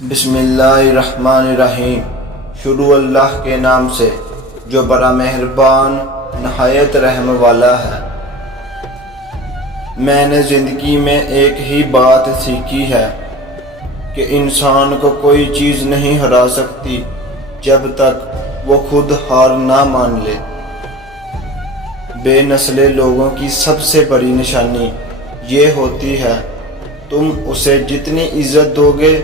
بسم اللہ الرحمن الرحیم۔ شروع اللہ کے نام سے جو بڑا مہربان نہایت رحم والا ہے۔ میں نے زندگی میں ایک ہی بات سیکھی ہے کہ انسان کو کوئی چیز نہیں ہرا سکتی جب تک وہ خود ہار نہ مان لے۔ بے نسلے لوگوں کی سب سے بڑی نشانی یہ ہوتی ہے تم اسے جتنی عزت دو گے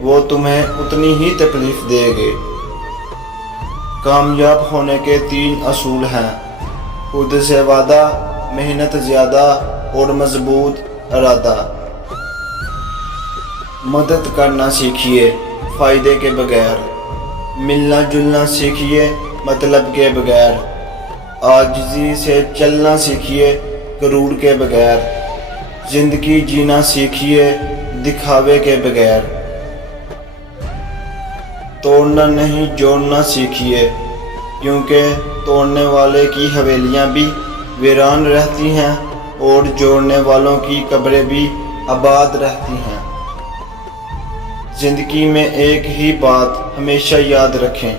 وہ تمہیں اتنی ہی تکلیف دے گے۔ کامیاب ہونے کے 3 اصول ہیں: خود سے وعدہ، محنت زیادہ اور مضبوط ارادہ۔ مدد کرنا سیکھیے فائدے کے بغیر، ملنا جلنا سیکھیے مطلب کے بغیر، عاجزی سے چلنا سیکھیے غرور کے بغیر، زندگی جینا سیکھیے دکھاوے کے بغیر۔ توڑنا نہیں جوڑنا سیکھیے، کیونکہ توڑنے والے کی حویلیاں بھی ویران رہتی ہیں اور جوڑنے والوں کی قبریں بھی آباد رہتی ہیں۔ زندگی میں ایک ہی بات ہمیشہ یاد رکھیں،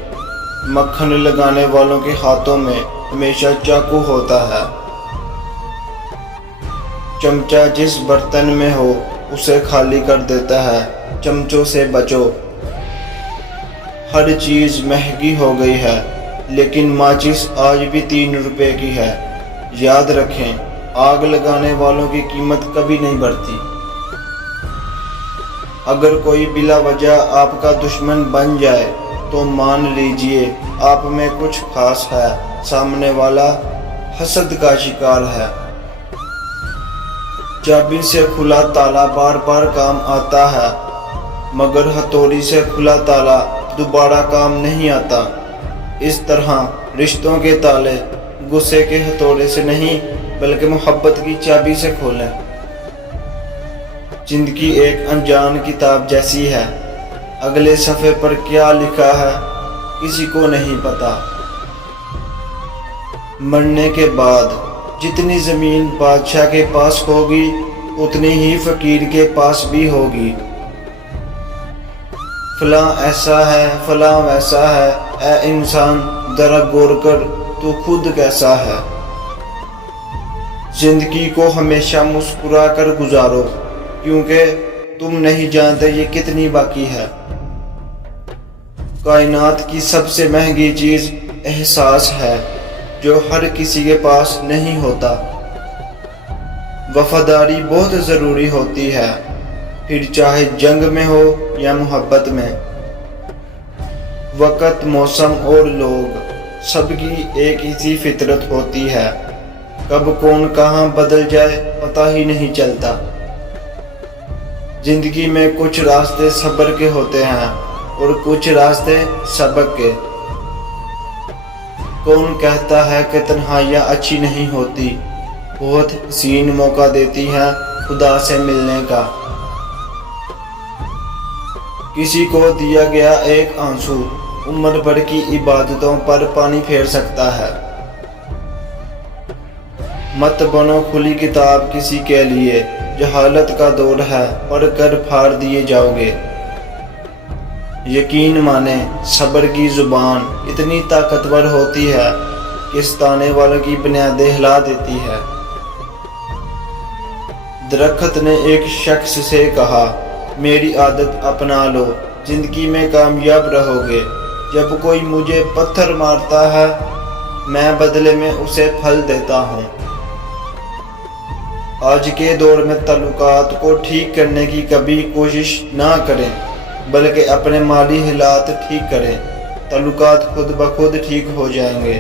مکھن لگانے والوں کے ہاتھوں میں ہمیشہ چاقو ہوتا ہے۔ چمچہ جس برتن میں ہو اسے خالی کر دیتا ہے، چمچوں سے بچو۔ ہر چیز مہنگی ہو گئی ہے لیکن ماچس آج بھی 3 روپے کی ہے۔ یاد رکھیں، آگ لگانے والوں کی قیمت کبھی نہیں بڑھتی۔ اگر کوئی بلا وجہ آپ کا دشمن بن جائے تو مان لیجئے آپ میں کچھ خاص ہے، سامنے والا حسد کا شکار ہے۔ چابی سے کھلا تالا بار بار کام آتا ہے، مگر ہتھوڑی سے کھلا تالا دوبارہ کام نہیں آتا۔ اس طرح رشتوں کے تالے غصے کے ہتھوڑے سے نہیں بلکہ محبت کی چابی سے کھولیں۔ زندگی ایک انجان کتاب جیسی ہے، اگلے صفحے پر کیا لکھا ہے کسی کو نہیں پتا۔ مرنے کے بعد جتنی زمین بادشاہ کے پاس ہوگی اتنی ہی فقیر کے پاس بھی ہوگی۔ فلاں ایسا ہے فلاں ویسا ہے، اے انسان ذرا غور کر تو خود کیسا ہے۔ زندگی کو ہمیشہ مسکرا کر گزارو، کیونکہ تم نہیں جانتے یہ کتنی باقی ہے۔ کائنات کی سب سے مہنگی چیز احساس ہے جو ہر کسی کے پاس نہیں ہوتا۔ وفاداری بہت ضروری ہوتی ہے، پھر چاہے جنگ میں ہو یا محبت میں۔ وقت، موسم اور لوگ سب کی ایک ہی سی فطرت ہوتی ہے، کب کون کہاں بدل جائے پتہ ہی نہیں چلتا۔ زندگی میں کچھ راستے صبر کے ہوتے ہیں اور کچھ راستے سبق کے۔ کون کہتا ہے کہ تنہائیاں اچھی نہیں ہوتی، بہت حسین موقع دیتی ہیں خدا سے ملنے کا۔ کسی کو دیا گیا ایک آنسو عمر بھر کی عبادتوں پر پانی پھیر سکتا ہے۔ مت بنو کھلی کتاب کسی کے لیے، جہالت کا دور ہے پڑھ کر پھاڑ دیے جاؤ گے۔ یقین مانیں، صبر کی زبان اتنی طاقتور ہوتی ہے کہ ستانے والوں کی بنیادیں ہلا دیتی ہے۔ درخت نے ایک شخص سے کہا، میری عادت اپنا لو، زندگی میں کامیاب رہو گے۔ جب کوئی مجھے پتھر مارتا ہے میں بدلے میں اسے پھل دیتا ہوں۔ آج کے دور میں تعلقات کو ٹھیک کرنے کی کبھی کوشش نہ کریں بلکہ اپنے مالی حالات ٹھیک کریں، تعلقات خود بخود ٹھیک ہو جائیں گے۔